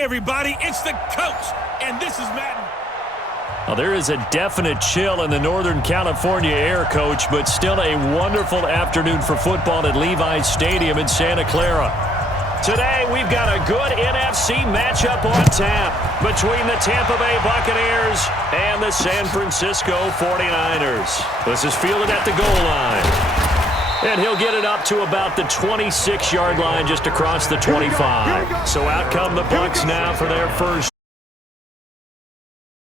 Hey, everybody, it's the coach, and this is Madden. Well, there is a definite chill in the Northern California air, Coach, but still a wonderful afternoon for football at Levi's Stadium in Santa Clara. Today, we've got a good NFC matchup on tap between the Tampa Bay Buccaneers and the San Francisco 49ers. This is fielded at the goal line. And he'll get it up to about the 26-yard line just across the 25. So out come the Bucs now for their first.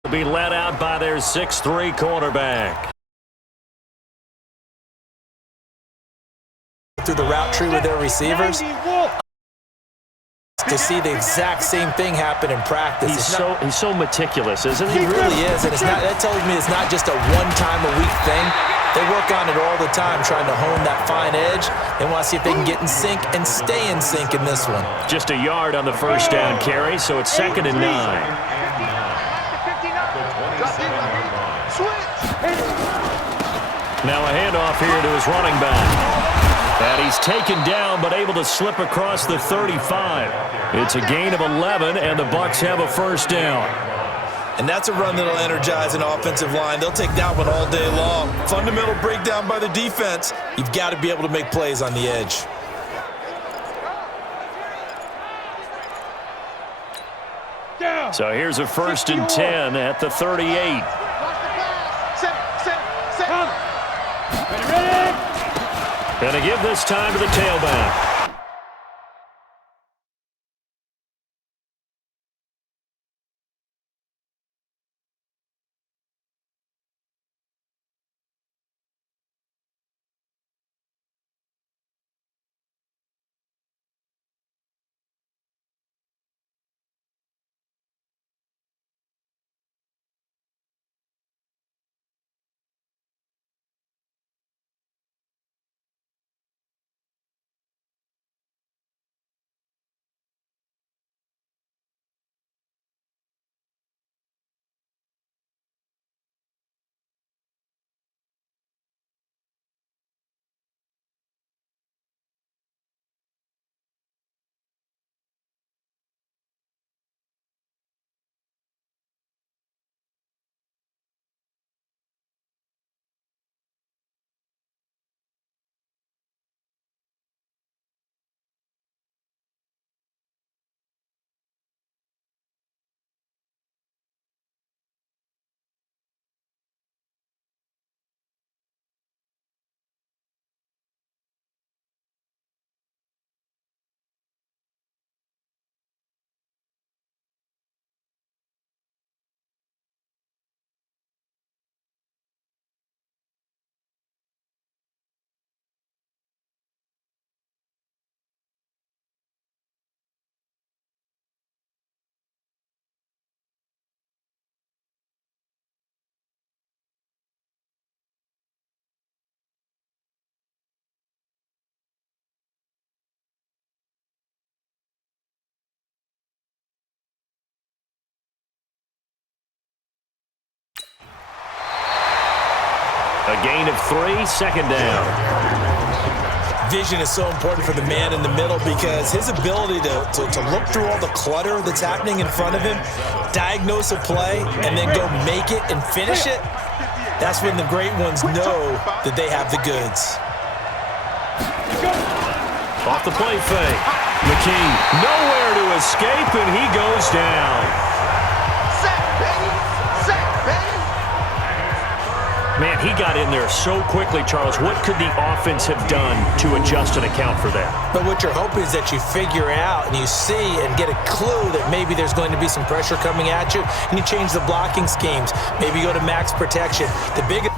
Will be led out by their 6'3" quarterback. Through the route tree with their receivers. To see the exact same thing happen in practice. He's so meticulous, isn't he? He really is, and that tells me it's not just a one-time-a-week thing. They work on it all the time, trying to hone that fine edge. They want to see if they can get in sync and stay in sync in this one. Just a yard on the first down carry, so it's 2nd and 9. Now a handoff here to his running back. And he's taken down, but able to slip across the 35. It's a gain of 11, and the Bucs have a first down. And that's a run that'll energize an offensive line. They'll take that one all day long. Fundamental breakdown by the defense. You've got to be able to make plays on the edge. So here's a 1st and 10 at the 38. And to give this time to the tailback. A gain of 3, 2nd down. Vision is so important for the man in the middle because his ability to look through all the clutter that's happening in front of him, diagnose a play, and then go make it and finish it, that's when the great ones know that they have the goods. Off the play fake. McKee nowhere to escape, and he goes down. Man, he got in there so quickly, Charles. What could the offense have done to adjust and account for that? But what you're hoping is that you figure out and you see and get a clue that maybe there's going to be some pressure coming at you, and you change the blocking schemes. Maybe you go to max protection. The biggest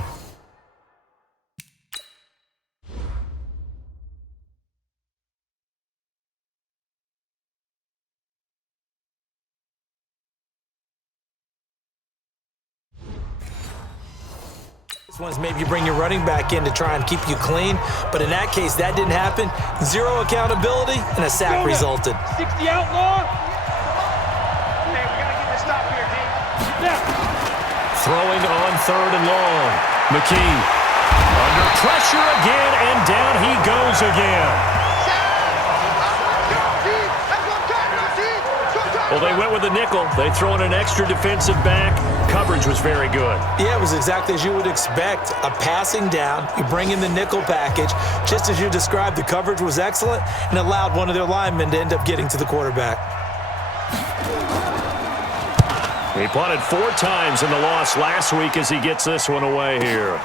ones maybe you bring your running back in to try and keep you clean, but in that case, that didn't happen. 0 accountability, and a sack resulted. 60 outlaw. Hey, we got to get this stop here, D. Throwing on 3rd and long. McKee under pressure again, and down he goes again. Well, they went with the nickel. They throw in an extra defensive back. Coverage was very good. Yeah, it was exactly as you would expect. A passing down, you bring in the nickel package. Just as you described, the coverage was excellent and allowed one of their linemen to end up getting to the quarterback. He punted 4 times in the loss last week as he gets this one away here.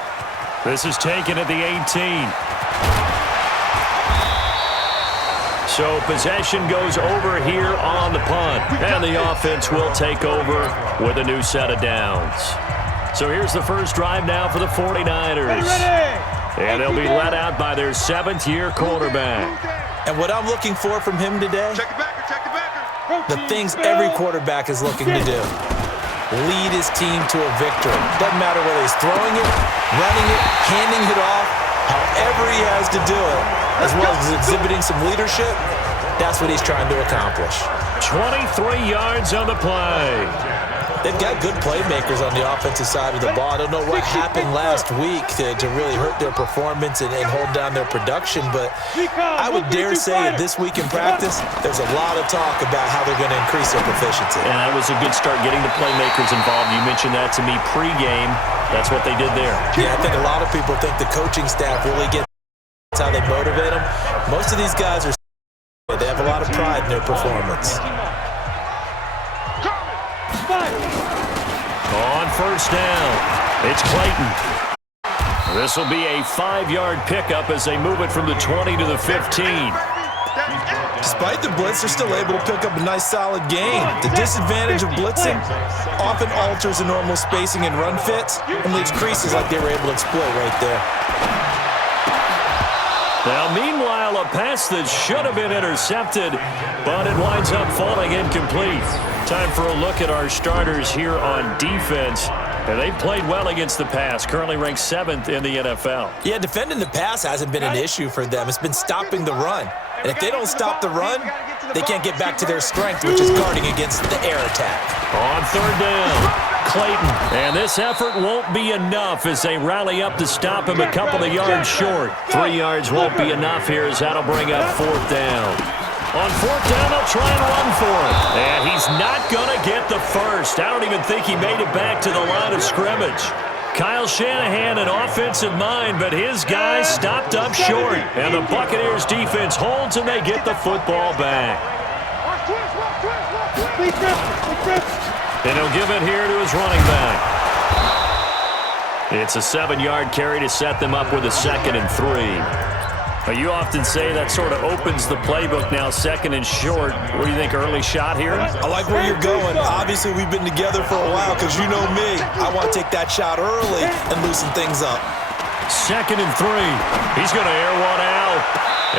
This is taken at the 18. So possession goes over here on the punt. And the offense will take over with a new set of downs. So here's the first drive now for the 49ers. And they'll be led out by their 7th-year quarterback. And what I'm looking for from him today, the things every quarterback is looking to do. Lead his team to a victory. Doesn't matter whether he's throwing it, running it, handing it off, however he has to do it, as well as exhibiting some leadership, that's what he's trying to accomplish. 23 yards on the play. They've got good playmakers on the offensive side of the ball. I don't know what happened last week to really hurt their performance and hold down their production, but I would dare say that this week in practice, there's a lot of talk about how they're going to increase their proficiency. And that was a good start getting the playmakers involved. You mentioned that to me pregame. That's what they did there. Yeah, I think a lot of people think the coaching staff really gets how they motivate them. Most of these guys are they have a lot of pride in their performance. On first down, it's Clayton. This will be a 5-yard pickup as they move it from the 20 to the 15. Despite the blitz, they're still able to pick up a nice solid gain. The disadvantage of blitzing often alters the normal spacing and run fits and leaves creases like they were able to exploit right there. Now, meanwhile, a pass that should have been intercepted, but it winds up falling incomplete. Time for a look at our starters here on defense. And they've played well against the pass, currently ranked 7th in the NFL. Yeah, defending the pass hasn't been an issue for them. It's been stopping the run. And if they don't stop the run, they can't get back to their strength, which is guarding against the air attack. On third down, Clayton. And this effort won't be enough as they rally up to stop him a couple of yards short. 3 yards won't be enough here as that'll bring up 4th down. On 4th down, they'll try and run for it. And he's not going to get the first. I don't even think he made it back to the line of scrimmage. Kyle Shanahan, an offensive mind, but his guys stopped up short. And the Buccaneers defense holds and they get the football back. And he'll give it here to his running back. It's a 7-yard carry to set them up with a 2nd and 3. You often say that sort of opens the playbook now, 2nd and short. What do you think, early shot here? I like where you're going. Obviously, we've been together for a while because you know me. I want to take that shot early and loosen things up. 2nd and 3. He's going to air one out.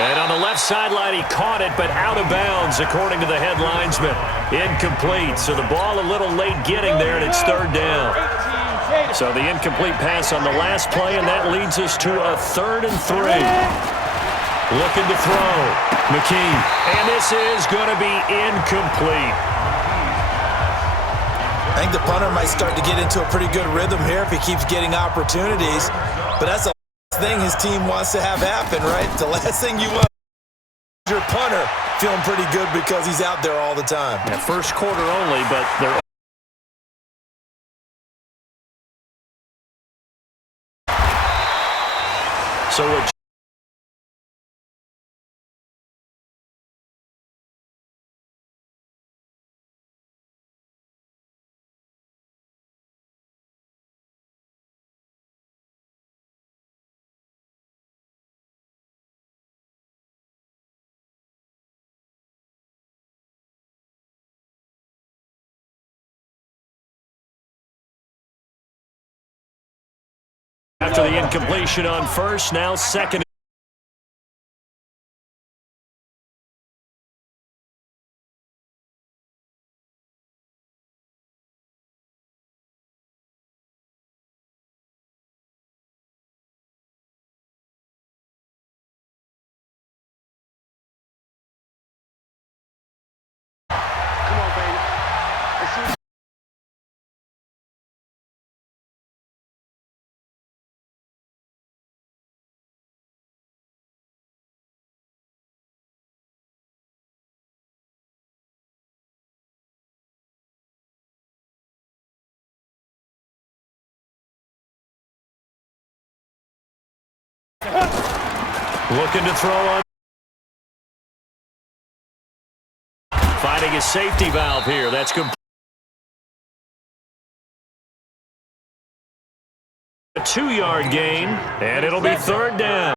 And on the left sideline, he caught it, but out of bounds, according to the head linesman. Incomplete. So the ball a little late getting there, and it's 3rd down. So the incomplete pass on the last play, and that leads us to a 3rd and 3. Looking to throw. McKee. And this is going to be incomplete. I think the punter might start to get into a pretty good rhythm here if he keeps getting opportunities. But that's the last thing his team wants to have happen, right? The last thing you want is your punter feeling pretty good because he's out there all the time. Yeah, first quarter only, but they're so what after the incompletion on first, now 2nd. Looking to throw on. Finding a safety valve here. That's complete. A 2-yard gain, and it'll be third down.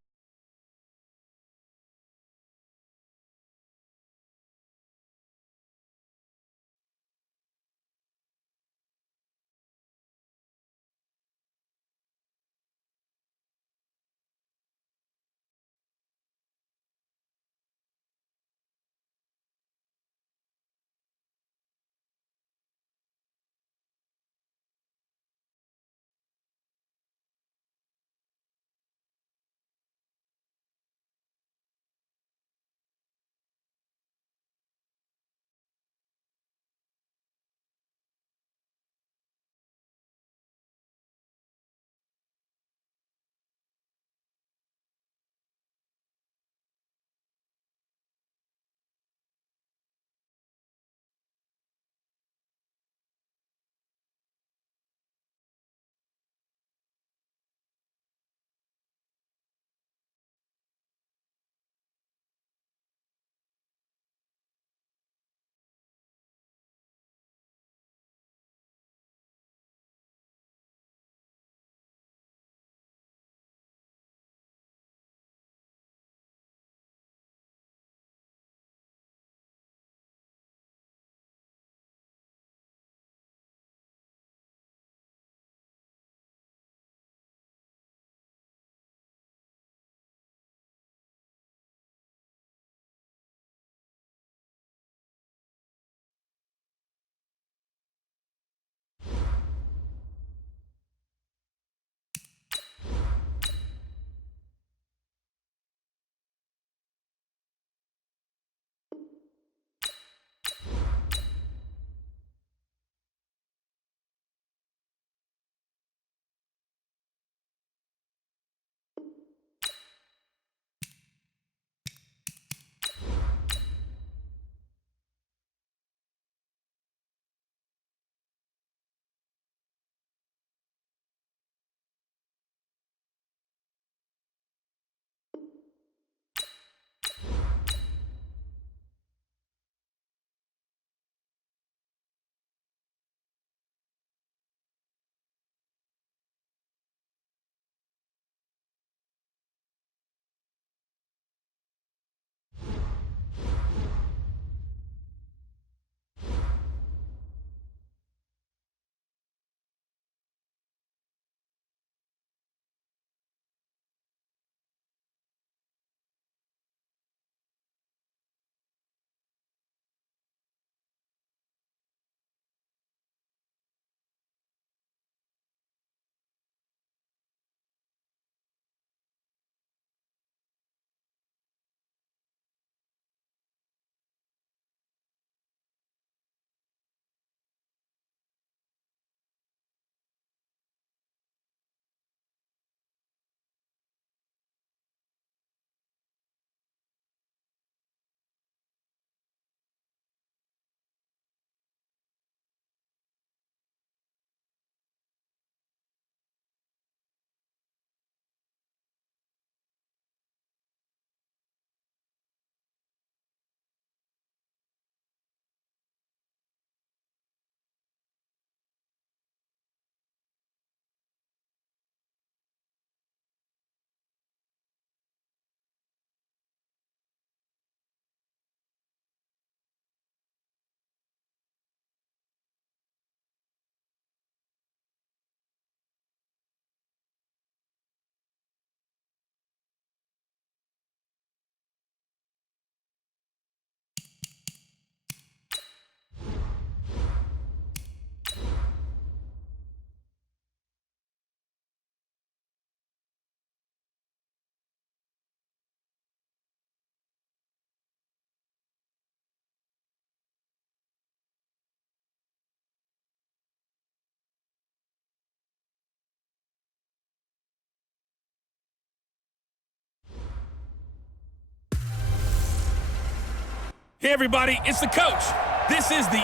Hey, everybody, it's the coach. This is the...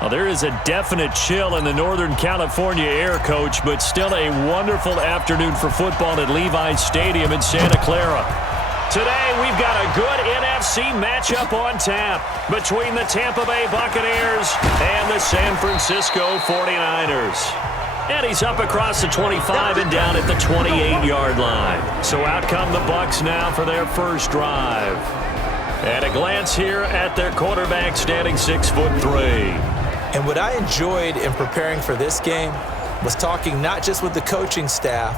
Well, there is a definite chill in the Northern California air, Coach, but still a wonderful afternoon for football at Levi's Stadium in Santa Clara. Today, we've got a good NFC matchup on tap between the Tampa Bay Buccaneers and the San Francisco 49ers. And he's up across the 25 and down at the 28-yard line. So out come the Bucs now for their first drive. And a glance here at their quarterback standing 6'3". And what I enjoyed in preparing for this game was talking not just with the coaching staff,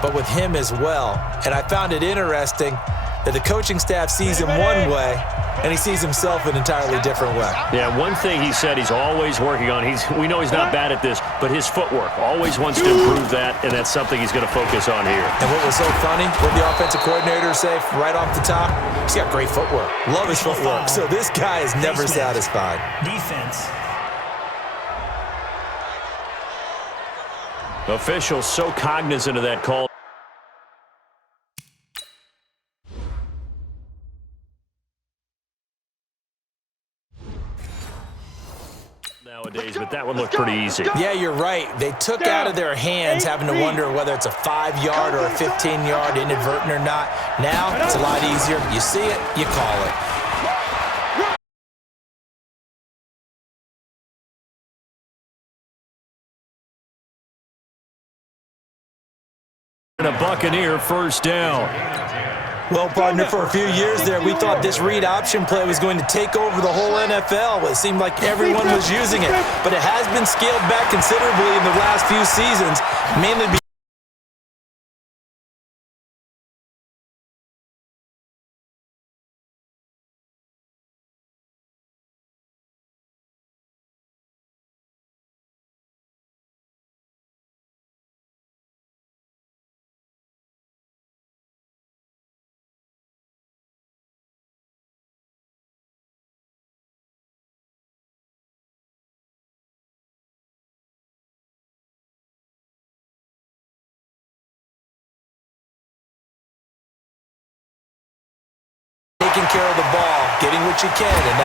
but with him as well. And I found it interesting that the coaching staff sees him one way, and he sees himself an entirely different way. Yeah, one thing he said he's always working on, we know he's not bad at this, but his footwork, always wants to improve that, and that's something he's going to focus on here. And what was so funny, what the offensive coordinator say right off the top, he's got great footwork. Love his footwork. So this guy is never satisfied. Defense. Officials so cognizant of that call. Nowadays, but that one looked pretty easy. Yeah, you're right. They took out of their hands having to wonder whether it's a 5-yard or a 15-yard inadvertent or not. Now, it's a lot easier. You see it, you call it. And a Buccaneer first down. Well, partner, for a few years there, we thought this read option play was going to take over the whole NFL. It seemed like everyone was using it, but it has been scaled back considerably in the last few seasons, mainly because taking care of the ball, getting what you can, and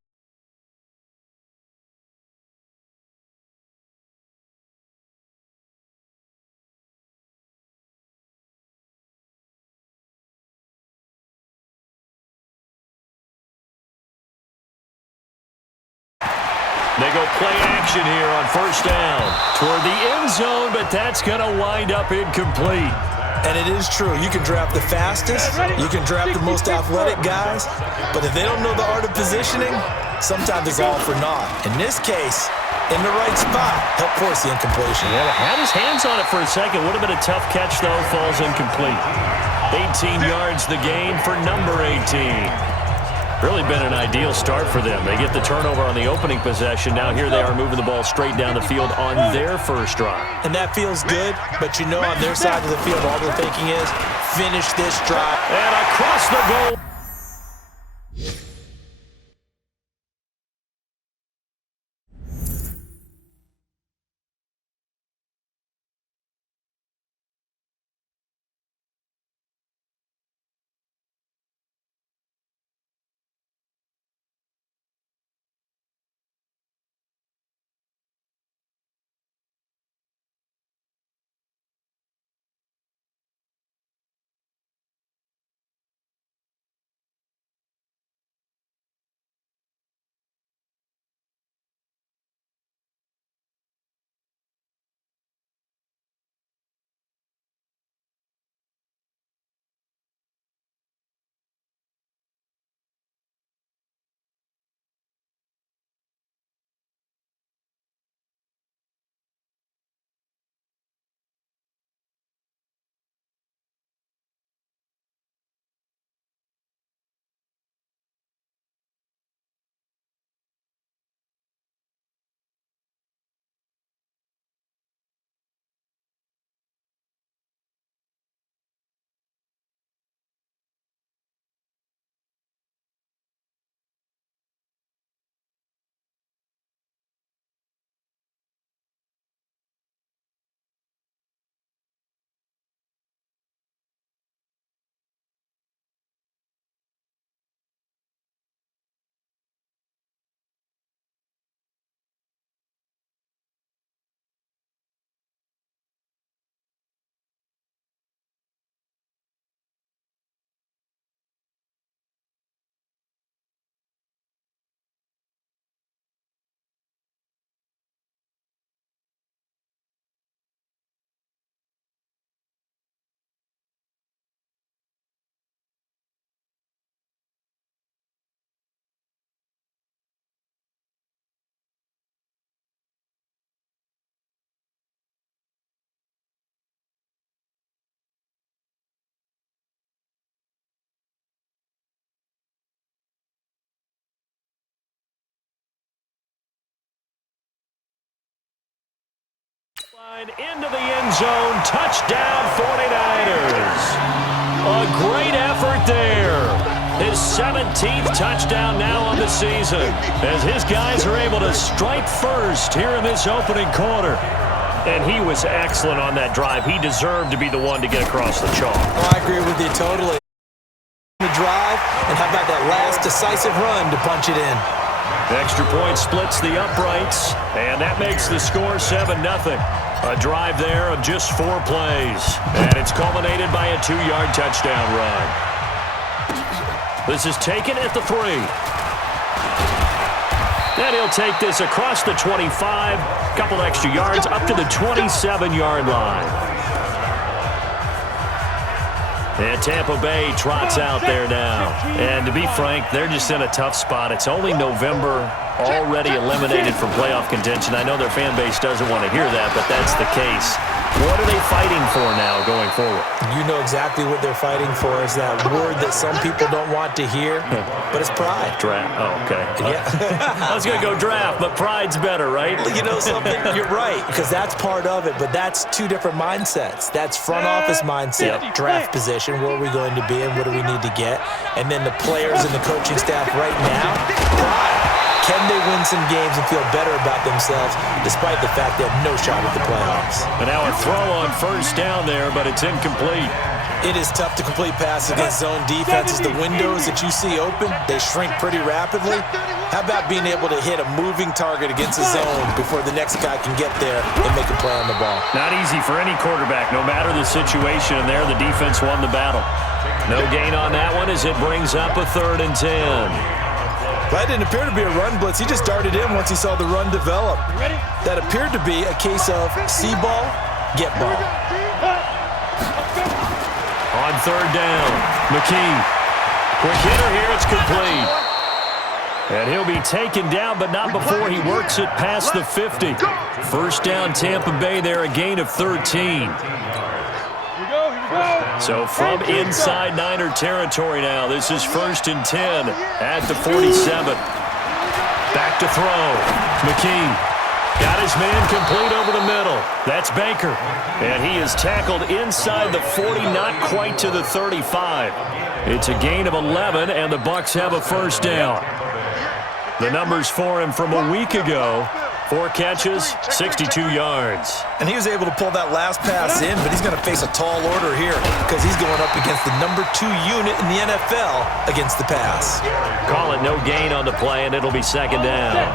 They go play action here on first down toward the end zone, but that's going to wind up incomplete. And it is true. You can draft the fastest, you can draft the most athletic guys, but if they don't know the art of positioning, sometimes it's all for naught. In this case, in the right spot, help force the incompletion. Yeah, had his hands on it for a second. Would have been a tough catch, though. Falls incomplete. 18 yards the gain for number 18. Really been an ideal start for them. They get the turnover on the opening possession. Now here they are moving the ball straight down the field on their first drive. And that feels good, but you know on their side of the field, all they're thinking is finish this drive. And across the goal. Into the end zone, touchdown 49ers. A great effort there. His 17th touchdown now on the season as his guys are able to strike first here in this opening quarter. And he was excellent on that drive. He deserved to be the one to get across the chalk. Well, I agree with you totally. The drive, and how about that last decisive run to punch it in? Extra point splits the uprights, and that makes the score 7-0. A drive there of just 4 plays, and it's culminated by a 2-yard touchdown run. This is taken at the 3. And he'll take this across the 25, couple extra yards up to the 27-yard line. And Tampa Bay trots out there now. And to be frank, they're just in a tough spot. It's only November, already eliminated from playoff contention. I know their fan base doesn't want to hear that, but that's the case. What are they fighting for now going forward? You know exactly what they're fighting for. Is that word that some people don't want to hear, but it's pride. Draft. Oh, okay. Yeah. I was going to go draft, but pride's better, right? You know something? You're right, because that's part of it, but that's 2 different mindsets. That's front office mindset, draft position, where are we going to be and what do we need to get? And then the players and the coaching staff right now, pride. Can they win some games and feel better about themselves despite the fact they have no shot at the playoffs? And now a throw on first down there, but it's incomplete. It is tough to complete passes against zone defenses. The windows that you see open, they shrink pretty rapidly. How about being able to hit a moving target against a zone before the next guy can get there and make a play on the ball? Not easy for any quarterback, no matter the situation. And there, the defense won the battle. No gain on that one as it brings up a 3rd and 10. That didn't appear to be a run blitz. He just darted in once he saw the run develop. That appeared to be a case of see ball, get ball. On 3rd down, McKee. Quick hitter here, it's complete. And he'll be taken down, but not before he works it past the 50. First down, Tampa Bay there, a gain of 13. So from inside Niner territory now, this is 1st and 10 at the 47. Back to throw. McKee got his man complete over the middle. That's Baker. And he is tackled inside the 40, not quite to the 35. It's a gain of 11, and the Bucs have a first down. The numbers for him from a week ago. 4 catches, 62 yards. And he was able to pull that last pass in, but he's going to face a tall order here because he's going up against the number 2 unit in the NFL against the pass. Call it no gain on the play, and it'll be 2nd down.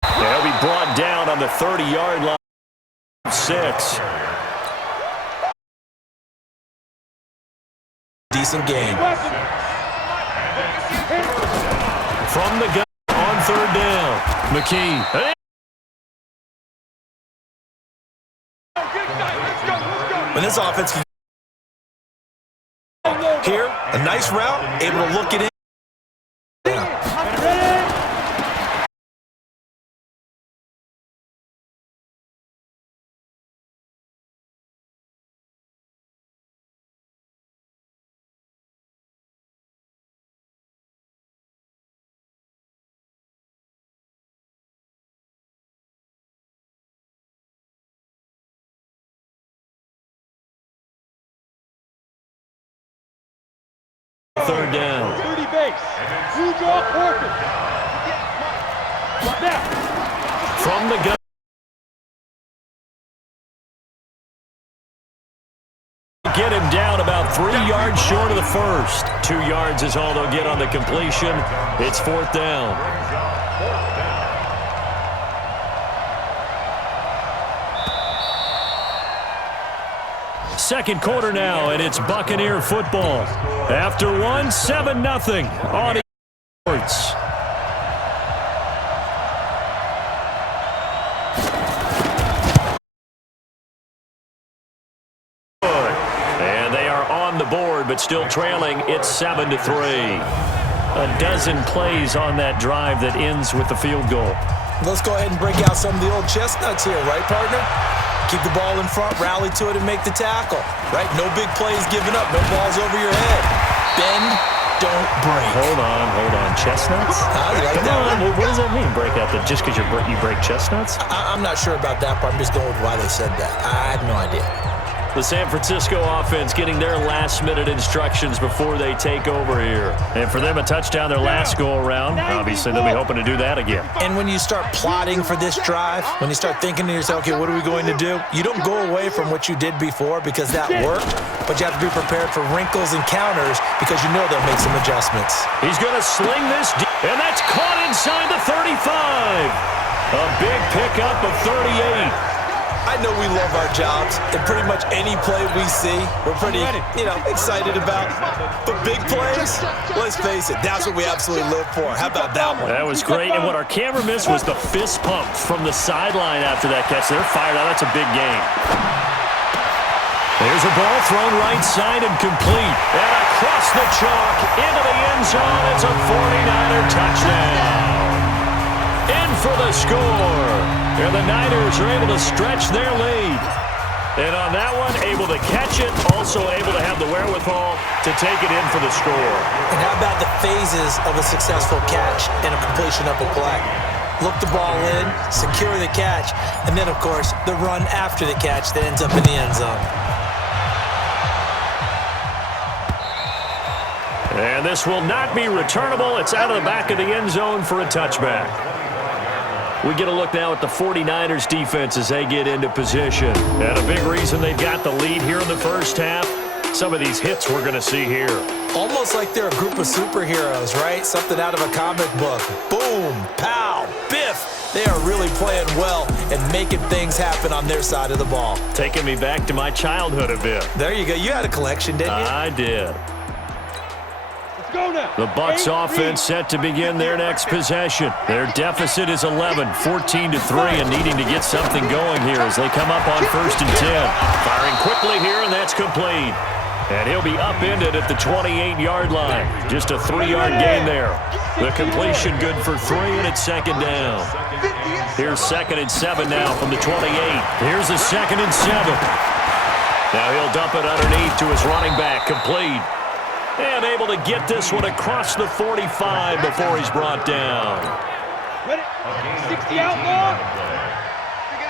They'll be brought down on the 30-yard line. 6. Decent game. From the gun on 3rd down. McKee. When this offense can here, a nice route, able to look it in. Third down. 30 base. You draw Porter. From the gun. Get him down about 3 yards short of the first. 2 yards is all they'll get on the completion. It's 4th down. Second quarter now, and it's Buccaneer football. After one, 7-0 on Sports. And they are on the board, but still trailing. It's 7-3. A dozen plays on that drive that ends with the field goal. Let's go ahead and break out some of the old chestnuts here, right, partner? Keep the ball in front, rally to it, and make the tackle, right? No big plays given up, no balls over your head. Bend, don't break. Hold on. Chestnuts? You like Come that on. one? What does that mean, break out? Just because you break chestnuts? I'm not sure about that, but I'm just going with why they said that. I have no idea. The San Francisco offense getting their last-minute instructions before they take over here. And for them, a touchdown their last go-around. Obviously, they'll be hoping to do that again. And when you start plotting for this drive, when you start thinking to yourself, okay, what are we going to do? You don't go away from what you did before because that worked, but you have to be prepared for wrinkles and counters because you know they'll make some adjustments. He's going to sling this, and that's caught inside the 35. A big pickup of 38. I know we love our jobs, and pretty much any play we see, we're pretty, excited about. But big plays, let's face it, that's what we absolutely live for. How about that one? That was great, and what our camera missed was the fist pump from the sideline after that catch. They're fired out. That's a big game. There's a ball thrown right side and complete. And across the chalk, into the end zone. It's a 49er touchdown. In for the score. And the Niners are able to stretch their lead. And on that one, able to catch it, also able to have the wherewithal to take it in for the score. And how about the phases of a successful catch and a completion of a play? Look the ball in, secure the catch, and then, of course, the run after the catch that ends up in the end zone. And this will not be returnable. It's out of the back of the end zone for a touchback. We get a look now at the 49ers defense as they get into position. And a big reason they've got the lead here in the first half, some of these hits we're going to see here. Almost like they're a group of superheroes, right? Something out of a comic book. Boom, pow, biff. They are really playing well and making things happen on their side of the ball. Taking me back to my childhood a bit. There you go. You had a collection, didn't you? I did. The Bucs offense set to begin their next possession. Their deficit is 11, 14-3, and needing to get something going here as they come up on 1st and 10. Firing quickly here, and that's complete. And he'll be upended at the 28-yard line. Just a 3-yard gain there. The completion good for 3, and it's 2nd down. Here's 2nd and 7 now from the 28. Here's a 2nd and 7. Now he'll dump it underneath to his running back, complete. And able to get this one across the 45 before he's brought down. Ready? 60 out, Lord.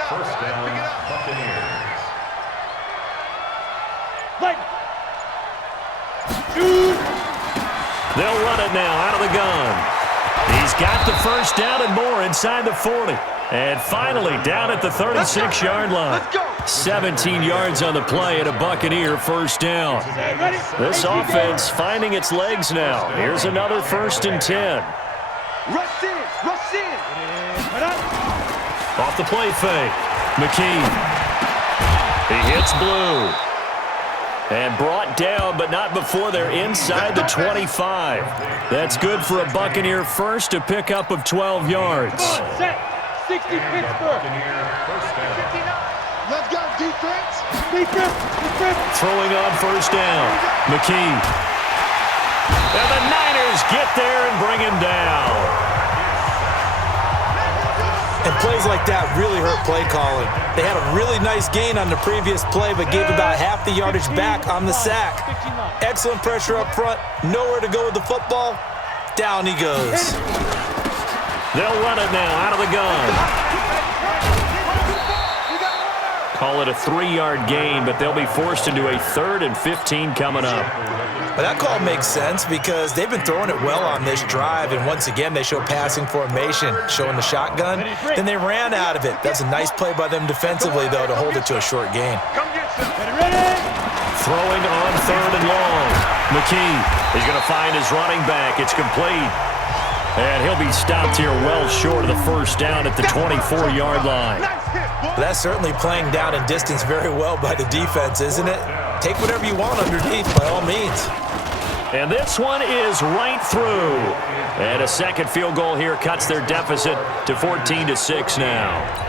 First down, Buccaneers. Like. Shoot. They'll run it now out of the gun. He's got the first down and more inside the 40. And finally down at the 36-yard line. 17 yards on the play and a Buccaneer first down. This offense finding its legs now. Here's another 1st and 10. Rush in. Off the play fake. McKee. He hits Blue. And brought down, but not before they're inside the 25. That's good for a Buccaneer first, a pickup of 12 yards. Set. 60 Pittsburgh. Let's go, defense. Defense. Throwing on first down. McKee. And the Niners get there and bring him down. And plays like that really hurt play calling. They had a really nice gain on the previous play, but gave about half the yardage back on the sack. Excellent pressure up front. Nowhere to go with the football. Down he goes. They'll run it now out of the gun. Call it a 3-yard gain, but they'll be forced into a 3rd and 15 coming up. But that call makes sense because they've been throwing it well on this drive, and once again they show passing formation, showing the shotgun. Then they ran out of it. That's a nice play by them defensively, though, to hold it to a short gain. Throwing on 3rd and long. McKee is going to find his running back. It's complete. And he'll be stopped here well short of the first down at the 24-yard line. That's certainly playing down in distance very well by the defense, isn't it? Take whatever you want underneath, by all means. And this one is right through. And a second field goal here cuts their deficit to 14-6 now.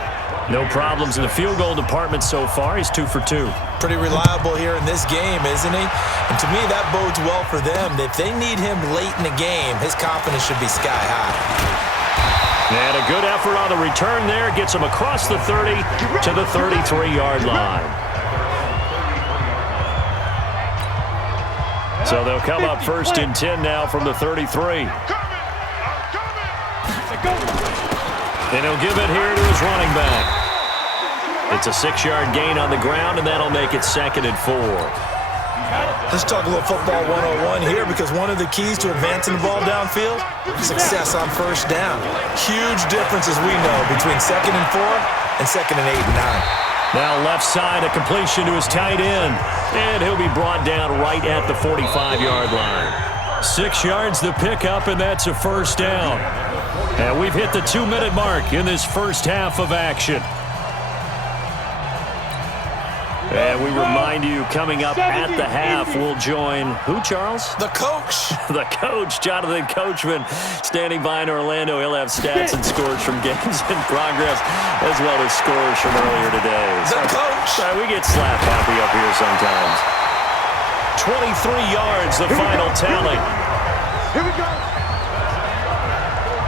No problems in the field goal department so far. He's 2 for 2. Pretty reliable here in this game, isn't he? And to me, that bodes well for them. If they need him late in the game, his confidence should be sky high. And a good effort on the return there. Gets him across the 30 to the 33-yard line. So they'll come up first and 10 now from the 33. And he'll give it here to his running back. It's a 6-yard gain on the ground, and that'll make it 2nd and 4. Let's talk a little football 101 here, because one of the keys to advancing the ball downfield, success on first down. Huge difference, as we know, between 2nd and 4 and 2nd and 8 and 9. Now left side, a completion to his tight end. And he'll be brought down right at the 45-yard line. 6 yards the pickup, and that's a first down. And we've hit the 2-minute mark in this first half of action. And we remind you, coming up at the half, we'll join who, Charles? The coach. The coach, Jonathan Coachman, standing by in Orlando. He'll have stats and scores from games in progress, as well as scores from earlier today. The coach. Sorry, we get slap happy up here sometimes. 23 yards, the final tally. Here we go.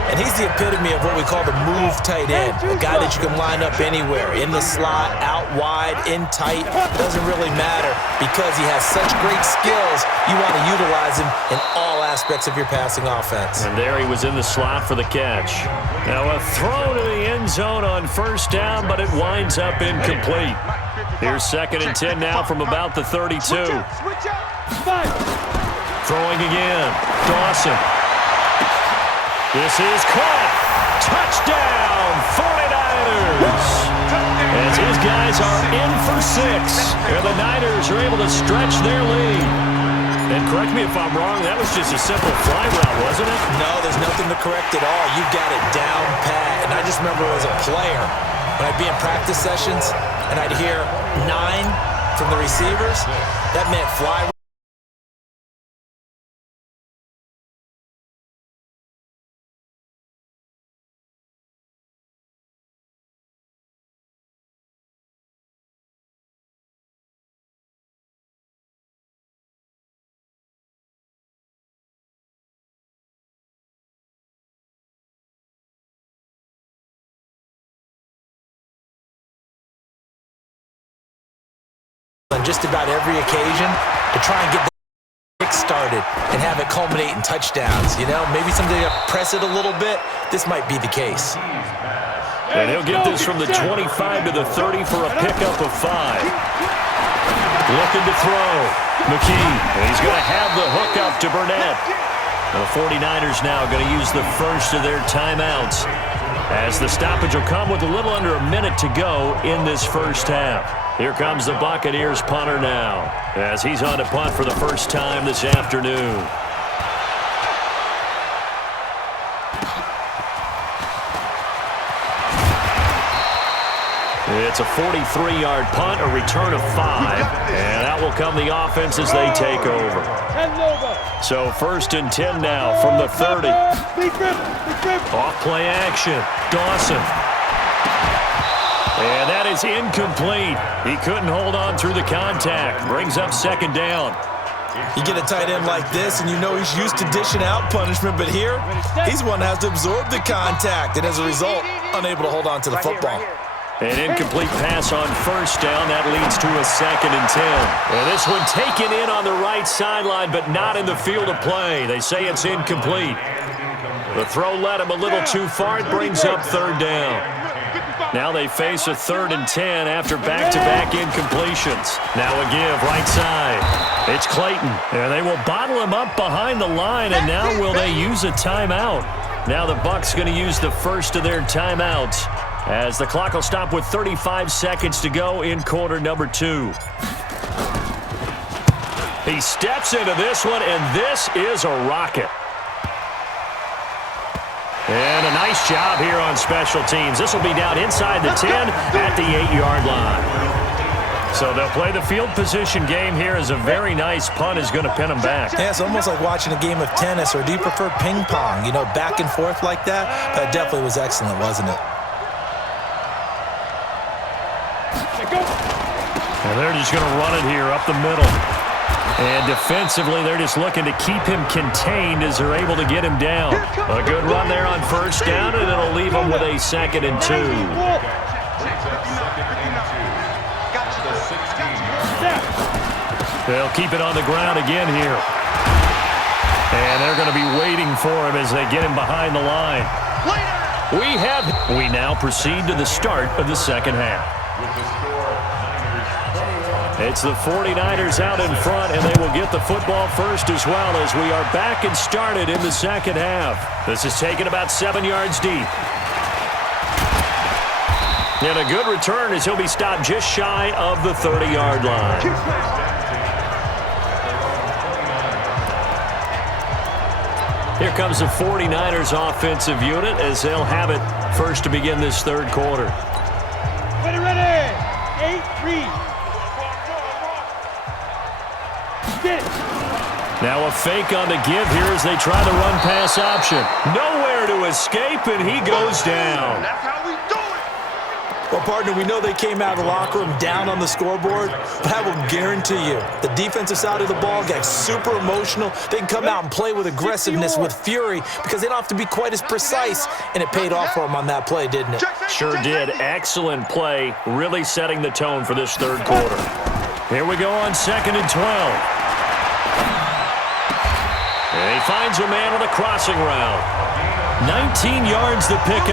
And he's the epitome of what we call the move tight end, a guy that you can line up anywhere, in the slot, out wide, in tight. Doesn't really matter, because he has such great skills. You want to utilize him in all aspects of your passing offense. And there he was in the slot for the catch. Now a throw to the end zone on first down, but it winds up incomplete. Here's 2nd and 10 now from about the 32. Throwing again. Dawson. This is caught. Touchdown, 49ers. As his guys are in for 6. And the Niners are able to stretch their lead. And correct me if I'm wrong, that was just a simple fly route, wasn't it? No, there's nothing to correct at all. You've got it down pat. And I just remember as a player, when I'd be in practice sessions and I'd hear 9 from the receivers, that meant fly. On just about every occasion to try and get the started and have it culminate in touchdowns. You know, maybe somebody to press it a little bit. This might be the case. And he'll get this from the 25 to the 30 for a pickup of 5. Looking to throw. McKee. And he's going to have the hook up to Burnett. And the 49ers now going to use the first of their timeouts, as the stoppage will come with a little under a minute to go in this first half. Here comes the Buccaneers punter now, as he's on to punt for the first time this afternoon. It's a 43-yard punt, a return of 5, and that will come the offense as they take over. So 1st and 10 now from the 30. Off play action. Dawson. And that is incomplete. He couldn't hold on through the contact. Brings up 2nd down. You get a tight end like this, and you know he's used to dishing out punishment, but here, he's one that has to absorb the contact, and as a result, unable to hold on to the football. An incomplete pass on first down. That leads to a 2nd and 10. And this one taken in on the right sideline, but not in the field of play. They say it's incomplete. The throw led him a little too far. It brings up 3rd down. Now they face a 3rd and 10 after back-to-back incompletions. Now a give right side. It's Clayton. And they will bottle him up behind the line, and now will they use a timeout? Now the Bucs going to use the first of their timeouts, as the clock will stop with 35 seconds to go in quarter number 2. He steps into this one, and this is a rocket. And a nice job here on special teams. This will be down inside the 10 at the 8-yard line. So they'll play the field position game here, as a very nice punt is going to pin them back. Yeah, it's almost like watching a game of tennis, or do you prefer ping pong? You know, back and forth like that? That definitely was excellent, wasn't it? And they're just going to run it here up the middle. And defensively, they're just looking to keep him contained as they're able to get him down. A good run there on first down, and it'll leave him with a 2nd and 2. They'll keep it on the ground again here. And they're going to be waiting for him as they get him behind the line. We now proceed to the start of the second half. It's the 49ers out in front, and they will get the football first as well as we are back and started in the second half. This is taken about 7 yards deep. And a good return as he'll be stopped just shy of the 30-yard line. Here comes the 49ers offensive unit as they'll have it first to begin this third quarter. Ready. 8-3. Now a fake on the give here as they try the run-pass option. Nowhere to escape, and he goes down. That's how we do it. Well, partner, we know they came out of the locker room down on the scoreboard, but I will guarantee you the defensive side of the ball got super emotional. They can come out and play with aggressiveness, with fury, because they don't have to be quite as precise, and it paid off for them on that play, didn't it? Sure did. Excellent play, really setting the tone for this third quarter. Here we go on 2nd and 12. And he finds a man on a crossing route. 19 yards the pick.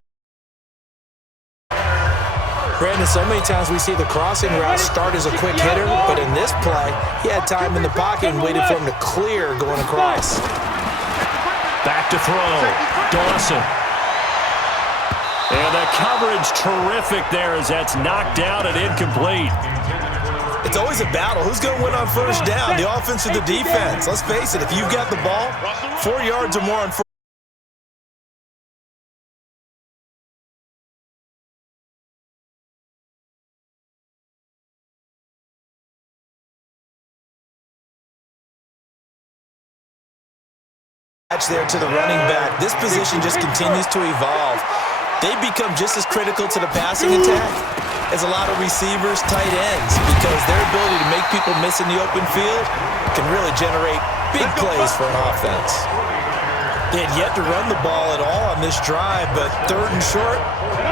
Brandon, so many times we see the crossing route start as a quick hitter, but in this play, he had time in the pocket and waited for him to clear going across. Back to throw. Dawson. And the coverage terrific there as that's knocked out and incomplete. It's always a battle. Who's going to win on first down, the offense or the defense? Let's face it, if you've got the ball, 4 yards or more on first there to the running back. This position just continues to evolve. They become just as critical to the passing attack as a lot of receivers, tight ends, because their ability to make people miss in the open field can really generate big plays for an offense. They had yet to run the ball at all on this drive, but 3rd and short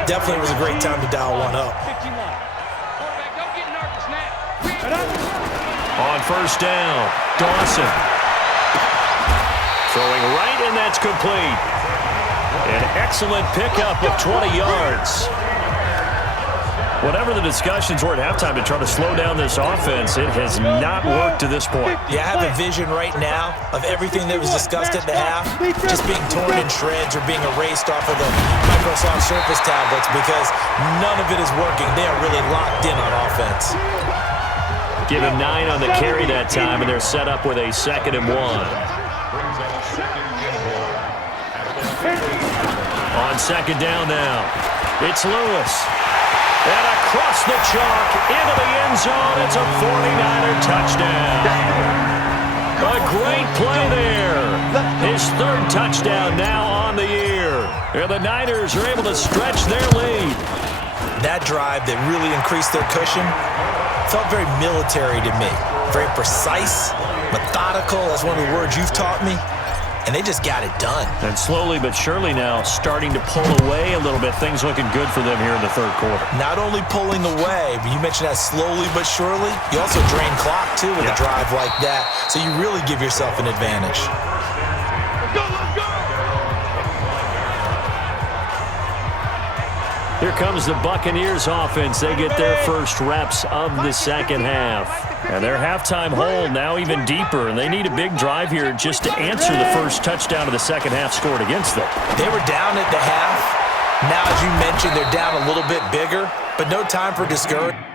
definitely was a great time to dial one up. On first down, Dawson. Throwing right, and that's complete. An excellent pickup of 20 yards. Whatever the discussions were at halftime to try to slow down this offense, it has not worked to this point. Yeah, I have a vision right now of everything that was discussed at the half just being torn in shreds or being erased off of the Microsoft Surface tablets because none of it is working. They are really locked in on offense. Give him 9 on the carry that time, and they're set up with a 2nd and 1. On 2nd down now, it's Lewis. And across the chalk, into the end zone, it's a 49er touchdown. A great play there. His 3rd touchdown now on the year. And the Niners are able to stretch their lead. That drive that really increased their cushion felt very military to me. Very precise, methodical, that's one of the words you've taught me. And they just got it done. And slowly but surely now starting to pull away a little bit. Things looking good for them here in the third quarter. Not only pulling away, but you mentioned that slowly but surely. You also drain clock, too, with a drive like that. So you really give yourself an advantage. Here comes the Buccaneers offense. They get their first reps of the second half. And their halftime hole now even deeper, and they need a big drive here just to answer the first touchdown of the second half scored against them. They were down at the half. Now, as you mentioned, they're down a little bit bigger, but no time for discouragement.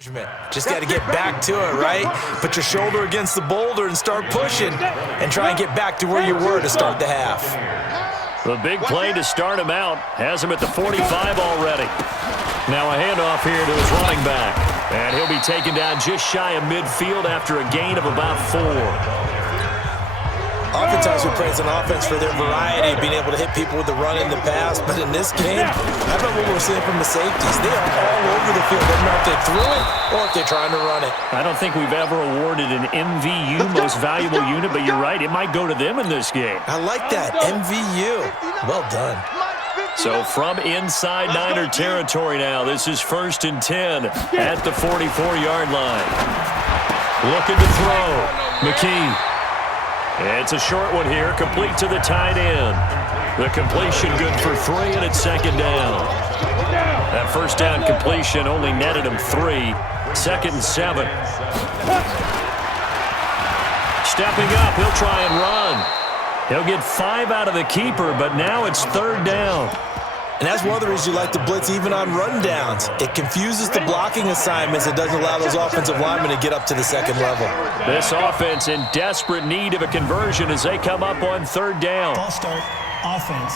Just got to get back to it, right? Put your shoulder against the boulder and start pushing and try and get back to where you were to start the half. The big play to start him out has him at the 45 already. Now a handoff here to his running back. And he'll be taken down just shy of midfield after a gain of about 4. Oftentimes we praise an offense for their variety, being able to hit people with the run and the pass. But in this game, how about what we're seeing from the safeties? They are all over the field. Doesn't matter if they threw it or if they're trying to run it. I don't think we've ever awarded an MVU, most valuable unit, but you're right. It might go to them in this game. I like that. MVU. Well done. So from inside Niner territory now, this is 1st and 10 at the 44-yard line. Looking to throw. McKee. It's a short one here, complete to the tight end. The completion good for 3, and it's 2nd down. That first down completion only netted him 3. 2nd and 7. Stepping up, he'll try and run. He'll get 5 out of the keeper, but now it's 3rd down. And that's one of the reasons you like to blitz even on rundowns. It confuses the blocking assignments. It doesn't allow those offensive linemen to get up to the 2nd level. This offense in desperate need of a conversion as they come up on 3rd down. Ball start, offense.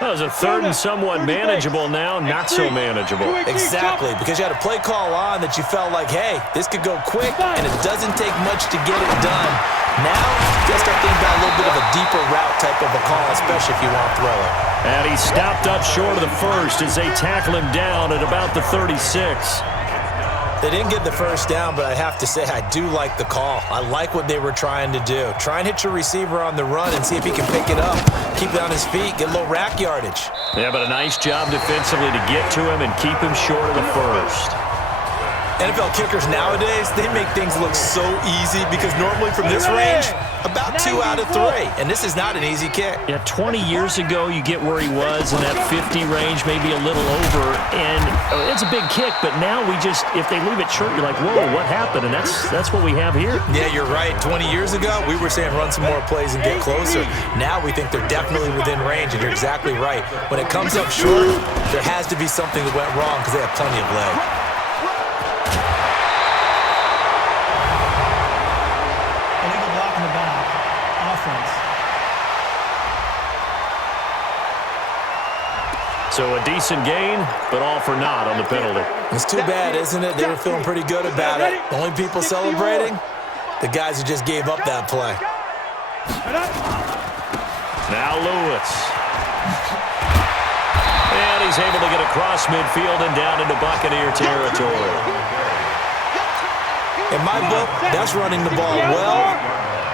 That was a 3rd and somewhat manageable now, not so manageable. Exactly, because you had a play call on that you felt like, hey, this could go quick, and it doesn't take much to get it done. Now, you got to start thinking about a little bit of a deeper route type of a call, especially if you want to throw it. And he stopped up short of the 1st as they tackle him down at about the 36. They didn't get the 1st down, but I have to say I do like the call. I like what they were trying to do. Try and hit your receiver on the run and see if he can pick it up. Keep it on his feet, get a little rack yardage. Yeah, but a nice job defensively to get to him and keep him short of the 1st. NFL kickers nowadays, they make things look so easy because normally from this range, about 2 out of 3. And this is not an easy kick. Yeah, 20 years ago, you get where he was in that 50 range, maybe a little over. And it's a big kick, but now we just, if they leave it short, you're like, whoa, what happened? And that's what we have here. Yeah, you're right. 20 years ago, we were saying run some more plays and get closer. Now we think they're definitely within range, and you're exactly right. When it comes up short, there has to be something that went wrong because they have plenty of leg. So a decent gain, but all for naught on the penalty. It's too bad, isn't it? They were feeling pretty good about it. The only people celebrating, the guys who just gave up that play. Now Lewis. And he's able to get across midfield and down into Buccaneer territory. In my book, that's running the ball well,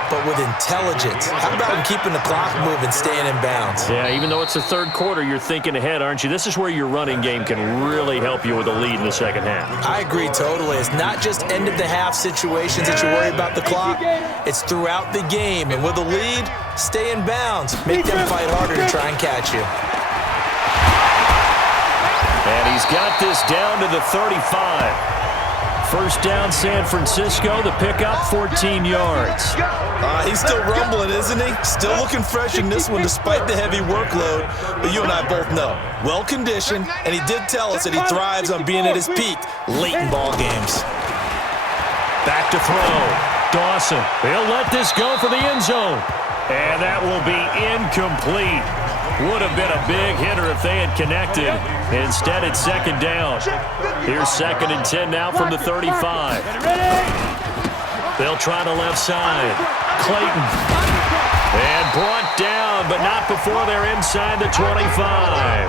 but with intelligence. How about him keeping the clock moving, staying in bounds? Yeah, even though it's the 3rd quarter, you're thinking ahead, aren't you? This is where your running game can really help you with a lead in the 2nd half. I agree totally. It's not just end-of-the-half situations that you worry about the clock. It's throughout the game. And with a lead, stay in bounds. Make them fight harder to try and catch you. And he's got this down to the 35. 1st down, San Francisco. The pickup, 14 yards. He's still rumbling, isn't he? Still looking fresh in this one despite the heavy workload. But you and I both know, well-conditioned, and he did tell us that he thrives on being at his peak late in ball games. Back to throw. Dawson. He'll let this go for the end zone. And that will be incomplete. Would have been a big hitter if they had connected. Instead, it's 2nd down. Here's 2nd and 10 now from the 35. They'll try the left side. Clayton. And brought down, but not before they're inside the 25.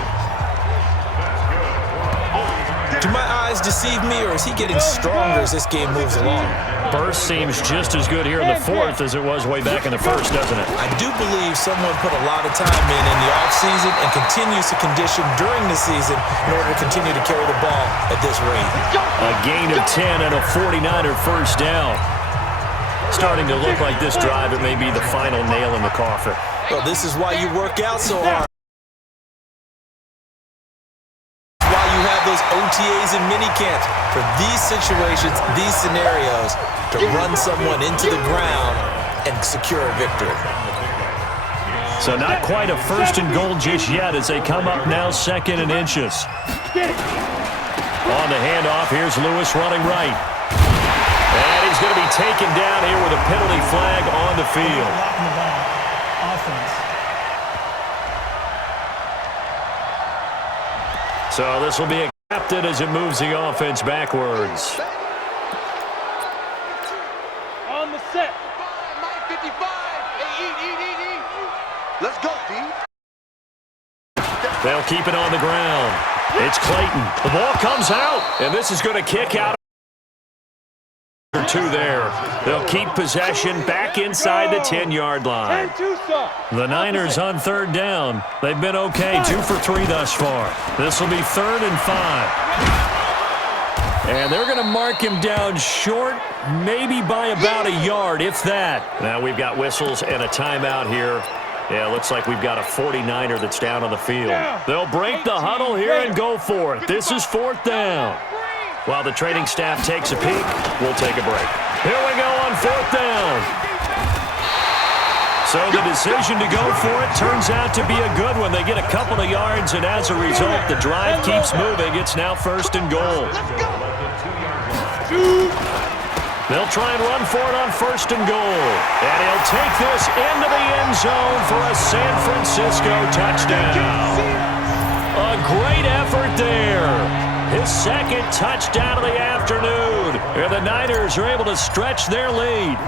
Do my eyes deceive me, or is he getting stronger as this game moves along? Burst seems just as good here in the 4th as it was way back in the 1st, doesn't it? I do believe someone put a lot of time in the offseason and continues to condition during the season in order to continue to carry the ball at this rate. A gain of 10 and a 49er 1st down. Starting to look like this drive, it may be the final nail in the coffin. Well, this is why you work out so hard. Those OTAs and minicamps for these situations, these scenarios, to run someone into the ground and secure a victory. So not quite a 1st and goal just yet as they come up now 2nd and inches. On the handoff, here's Lewis running right. And he's going to be taken down here with a penalty flag on the field. So this will be a captain as it moves the offense backwards. On the set. 55. Eat. Let's go, D. They'll keep it on the ground. It's Clayton. The ball comes out, and this is going to kick out. Or two there. They'll keep possession back inside the 10-yard line. The Niners on third down. They've been okay, 2 for 3 thus far. This will be 3rd and 5. And they're going to mark him down short, maybe by about a yard, if that. Now we've got whistles and a timeout here. Yeah, looks like we've got a 49er that's down on the field. They'll break the huddle here and go for it. This is 4th down. While the training staff takes a peek, we'll take a break. Here we go on 4th down. So the decision to go for it turns out to be a good one. They get a couple of yards, and as a result, the drive keeps moving. It's now 1st and goal. They'll try and run for it on 1st and goal. And he'll take this into the end zone for a San Francisco touchdown. A great effort there. His 2nd touchdown of the afternoon. And the Niners are able to stretch their lead.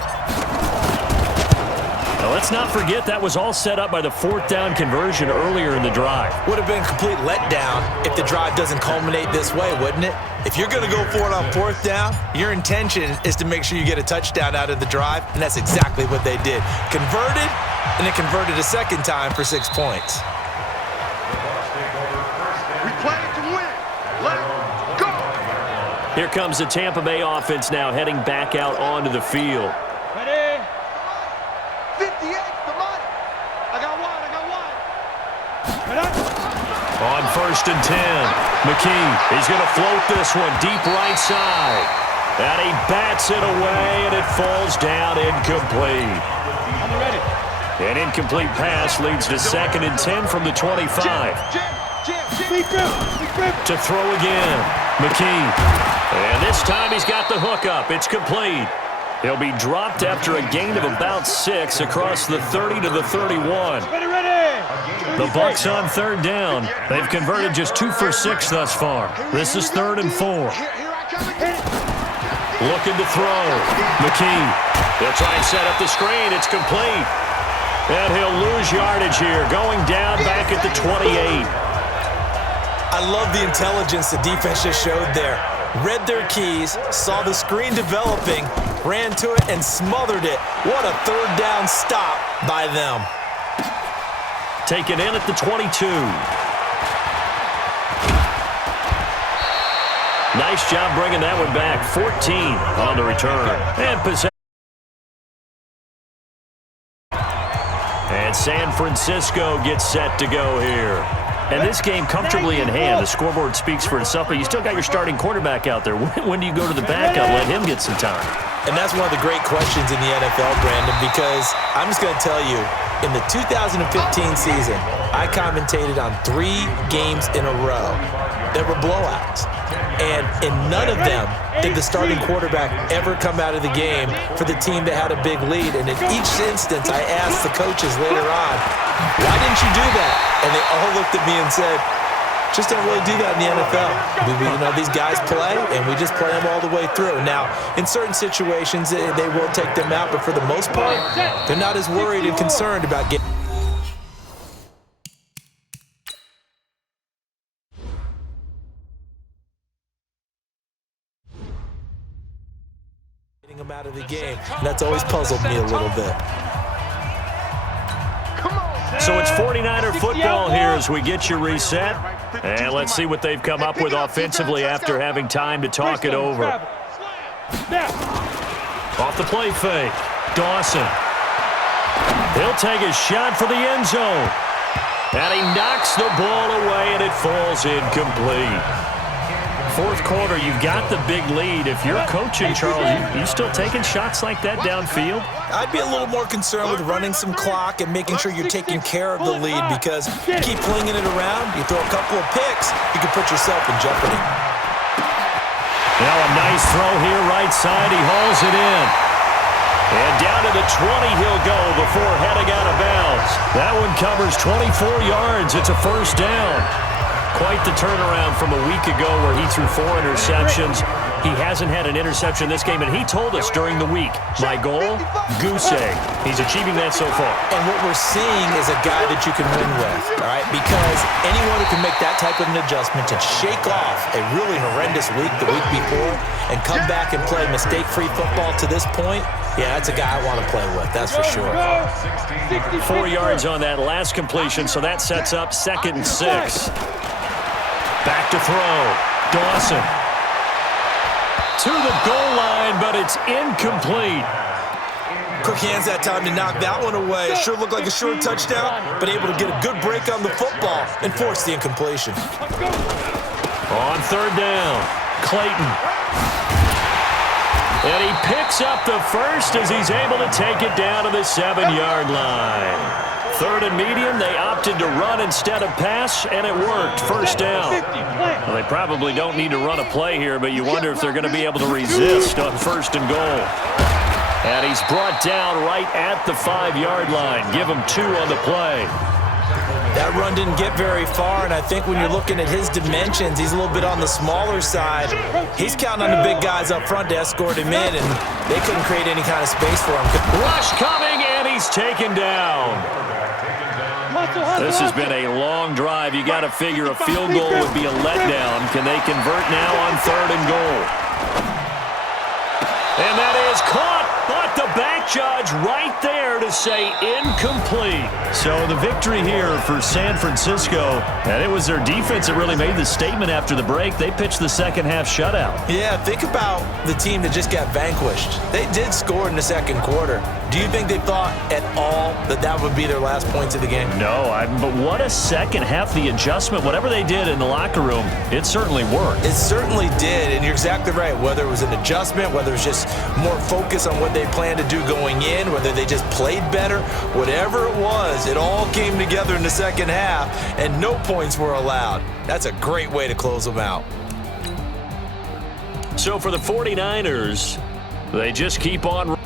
Now, let's not forget that was all set up by the 4th down conversion earlier in the drive. Would have been a complete letdown if the drive doesn't culminate this way, wouldn't it? If you're going to go for it on 4th down, your intention is to make sure you get a touchdown out of the drive, and that's exactly what they did. Converted, and it converted a 2nd time for 6 points. We play to win. Let's go. Here comes the Tampa Bay offense now heading back out onto the field. 58, the money. I got one. On 1st and 10, McKee, he's going to float this one deep right side. And he bats it away, and it falls down incomplete. An incomplete pass leads to 2nd and 10 from the 25. To throw again, McKee. And this time he's got the hook up. It's complete. He'll be dropped after a gain of about 6 across the 30 to the 31. The Bucs on 3rd down. They've converted just 2 for 6 thus far. This is 3rd and 4. Looking to throw. McKee. They'll try and set up the screen. It's complete. And he'll lose yardage here, going down back at the 28. I love the intelligence the defense just showed there. Read their keys, saw the screen developing, ran to it, and smothered it. What a 3rd down stop by them. Taken in at the 22. Nice job bringing that one back. 14 on the return. And San Francisco gets set to go here. And this game comfortably in hand. The scoreboard speaks for itself, but you still got your starting quarterback out there. When do you go to the backup? Let him get some time. And that's one of the great questions in the NFL, Brandon, because I'm just going to tell you, in the 2015 season, I commentated on 3 games in a row that were blowouts. And in none of them did the starting quarterback ever come out of the game for the team that had a big lead. And in each instance, I asked the coaches later on, why didn't you do that? And they all looked at me and said, just don't really do that in the NFL. These guys play, and we just play them all the way through. Now, in certain situations, they will take them out, but for the most part, they're not as worried and concerned about getting them out of the game. And that's always puzzled me a little bit. So it's 49er football here as we get you reset. And let's see what they've come up with offensively after having time to talk it over. Off the play fake, Dawson. He'll take a shot for the end zone. And he knocks the ball away, and it falls incomplete. 4th quarter, you've got the big lead. If you're coaching, Charles, you still taking shots like that downfield? I'd be a little more concerned with running some clock and making sure you're taking care of the lead, because you keep flinging it around, you throw a couple of picks, you can put yourself in jeopardy. Now a nice throw here, right side. He hauls it in. And down to the 20 he'll go before heading out of bounds. That one covers 24 yards. It's a first down. Quite the turnaround from a week ago where he threw 4 interceptions. He hasn't had an interception this game, and he told us during the week, my goal, goose egg. He's achieving that so far. And what we're seeing is a guy that you can win with, all right? Because anyone who can make that type of an adjustment to shake off a really horrendous week the week before and come back and play mistake-free football to this point, yeah, that's a guy I want to play with, that's for sure. 4 yards on that last completion, so that sets up 2nd and 6. Back to throw. Dawson. To the goal line, but it's incomplete. Quick hands that time to knock that one away. It sure looked like a short touchdown, but able to get a good break on the football and force the incompletion. On 3rd down, Clayton. And he picks up the first as he's able to take it down to the 7-yard line. 3rd and medium, they opted to run instead of pass, and it worked. First down. Well, they probably don't need to run a play here, but you wonder if they're going to be able to resist on 1st and goal. And he's brought down right at the 5-yard line. Give him 2 on the play. That run didn't get very far, and I think when you're looking at his dimensions, he's a little bit on the smaller side. He's counting on the big guys up front to escort him in, and they couldn't create any kind of space for him. Rush coming, and he's taken down. This has been a long drive. You got to figure a field goal would be a letdown. Can they convert now on 3rd and goal? And that is caught, but the back judge right there to say incomplete. So the victory here for San Francisco, and it was their defense that really made the statement after the break. They pitched the second half shutout. Yeah, think about the team that just got vanquished. They did score in the 2nd quarter. Do you think they thought at all that that would be their last points of the game? No, but what a second half. The adjustment, whatever they did in the locker room, it certainly worked. It certainly did, and you're exactly right. Whether it was an adjustment, whether it was just more focus on what they planned to do going in, whether they just played better, whatever it was, it all came together in the 2nd half, and no points were allowed. That's a great way to close them out. So for the 49ers, they just keep on